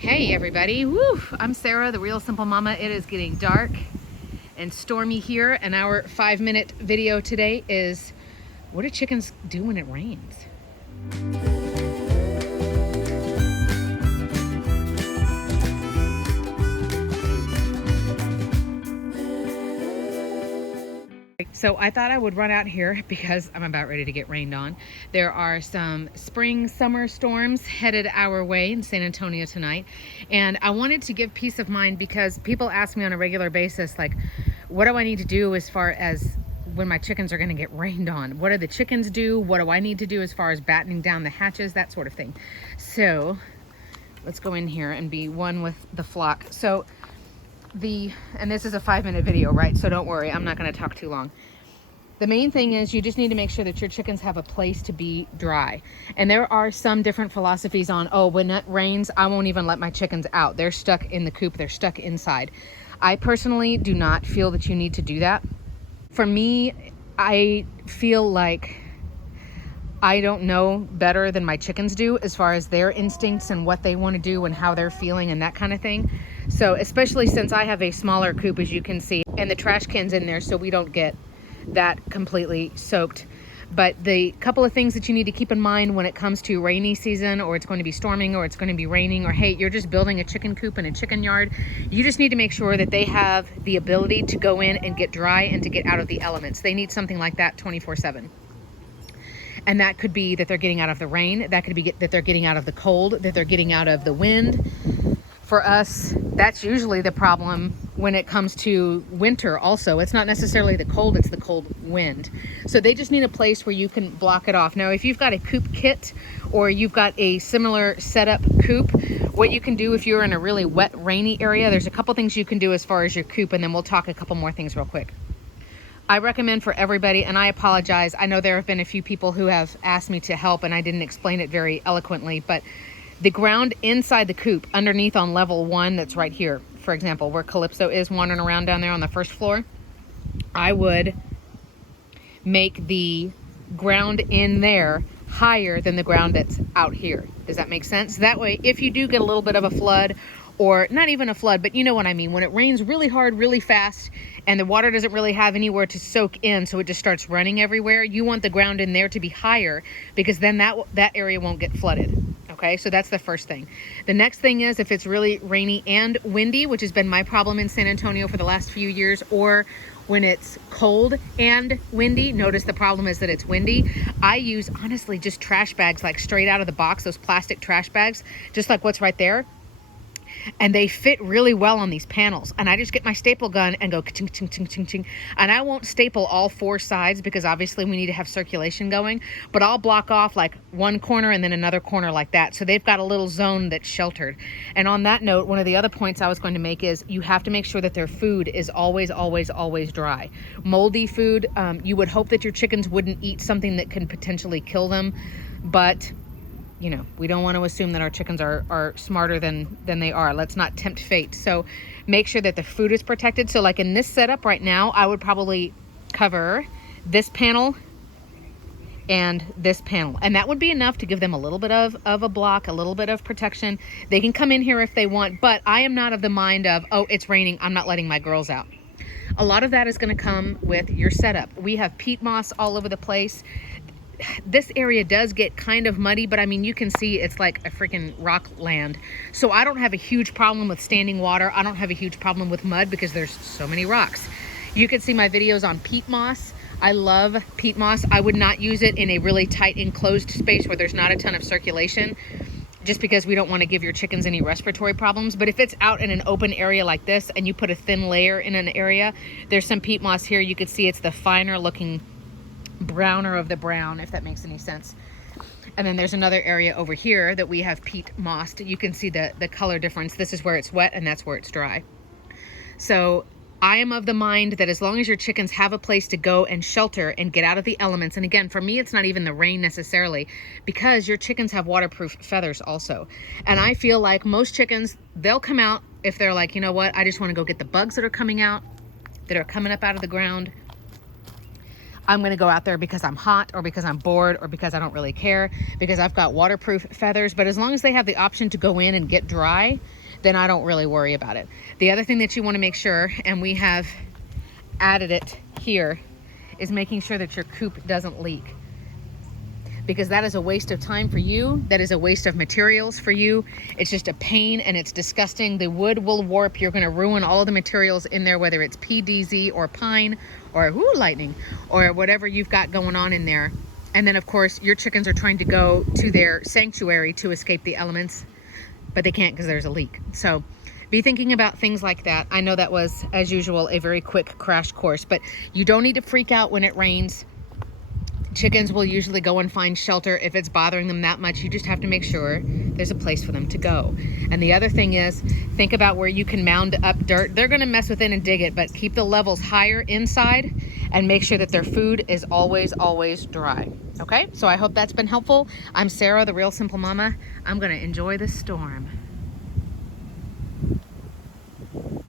Hey everybody, woo! I'm Sarah, the Real Simple Mama. It is getting dark and stormy here, and our 5-minute video today is what do chickens do when it rains? So I thought I would run out here because I'm about ready to get rained on. There are some spring, summer storms headed our way in San Antonio tonight. And I wanted to give peace of mind because people ask me on a regular basis, like, what do I need to do as far as when my chickens are going to get rained on? What do the chickens do? What do I need to do as far as battening down the hatches? That sort of thing. So let's go in here and be one with the flock. So and this is a 5-minute video, right? So don't worry, I'm not going to talk too long. The main thing is you just need to make sure that your chickens have a place to be dry. And there are some different philosophies on, oh, when it rains, I won't even let my chickens out. They're stuck in the coop, they're stuck inside. I personally do not feel that you need to do that. For me, I feel like I don't know better than my chickens do as far as their instincts and what they want to do and how they're feeling and that kind of thing. So especially since I have a smaller coop, as you can see, and the trash can's in there so we don't get that completely soaked. But the couple of things that you need to keep in mind when it comes to rainy season, or it's going to be storming, or it's going to be raining, or hey, you're just building a chicken coop in a chicken yard, you just need to make sure that they have the ability to go in and get dry and to get out of the elements. They need something like that 24/7. And that could be that they're getting out of the rain. That could be that they're getting out of the cold, that they're getting out of the wind. For us, that's usually the problem when it comes to winter also. It's not necessarily the cold, it's the cold wind. So they just need a place where you can block it off. Now, if you've got a coop kit or you've got a similar setup coop, what you can do if you're in a really wet, rainy area, there's a couple things you can do as far as your coop, and then we'll talk a couple more things real quick. I recommend for everybody, and I apologize, I know there have been a few people who have asked me to help and I didn't explain it very eloquently, but the ground inside the coop, underneath on level 1, that's right here, for example, where Calypso is wandering around down there on the first floor, I would make the ground in there higher than the ground that's out here. Does that make sense? That way, if you do get a little bit of a flood, or not even a flood, but you know what I mean, when it rains really hard, really fast, and the water doesn't really have anywhere to soak in, so it just starts running everywhere, you want the ground in there to be higher, because then that area won't get flooded. Okay, so that's the first thing. The next thing is if it's really rainy and windy, which has been my problem in San Antonio for the last few years, or when it's cold and windy, notice the problem is that it's windy. I use, honestly, just trash bags, like straight out of the box, those plastic trash bags, just like what's right there. And they fit really well on these panels. And I just get my staple gun and go ching, ching, ching, ching, ching. And I won't staple all 4 sides because obviously we need to have circulation going, but I'll block off like one corner and then another corner like that. So they've got a little zone that's sheltered. And on that note, one of the other points I was going to make is you have to make sure that their food is always, always, always dry. Moldy food, you would hope that your chickens wouldn't eat something that can potentially kill them, but you know, we don't want to assume that our chickens are smarter than they are. Let's not tempt fate. So make sure that the food is protected. So like in this setup right now, I would probably cover this panel and this panel. And that would be enough to give them a little bit of a block, a little bit of protection. They can come in here if they want, but I am not of the mind of, oh, it's raining, I'm not letting my girls out. A lot of that is going to come with your setup. We have peat moss all over the place. This area does get kind of muddy, but I mean, you can see it's like a freaking rock land. So I don't have a huge problem with standing water. I don't have a huge problem with mud because there's so many rocks. You can see my videos on peat moss. I love peat moss. I would not use it in a really tight enclosed space where there's not a ton of circulation, just because we don't want to give your chickens any respiratory problems. But if it's out in an open area like this and you put a thin layer in an area, there's some peat moss here. You can see it's the finer looking browner of the brown, if that makes any sense. And then there's another area over here that we have peat mossed. You can see the color difference. This is where it's wet and that's where it's dry. So I am of the mind that as long as your chickens have a place to go and shelter and get out of the elements, and again, for me, it's not even the rain necessarily, because your chickens have waterproof feathers also. And I feel like most chickens, they'll come out if they're like, you know what, I just want to go get the bugs that are coming out, that are coming up out of the ground. I'm gonna go out there because I'm hot or because I'm bored or because I don't really care, because I've got waterproof feathers. But as long as they have the option to go in and get dry, then I don't really worry about it. The other thing that you want to make sure, and we have added it here, is making sure that your coop doesn't leak, because that is a waste of time for you. That is a waste of materials for you. It's just a pain and it's disgusting. The wood will warp. You're going to ruin all of the materials in there, whether it's PDZ or pine or lightning or whatever you've got going on in there. And then of course your chickens are trying to go to their sanctuary to escape the elements, but they can't because there's a leak. So be thinking about things like that. I know that was, as usual, a very quick crash course, but you don't need to freak out when it rains. Chickens will usually go and find shelter if it's bothering them that much. You just have to make sure there's a place for them to go. And the other thing is, think about where you can mound up dirt. They're gonna mess with it and dig it, but keep the levels higher inside and make sure that their food is always, always dry. Okay, so I hope that's been helpful. I'm Sarah, the Real Simple Mama. I'm gonna enjoy this storm.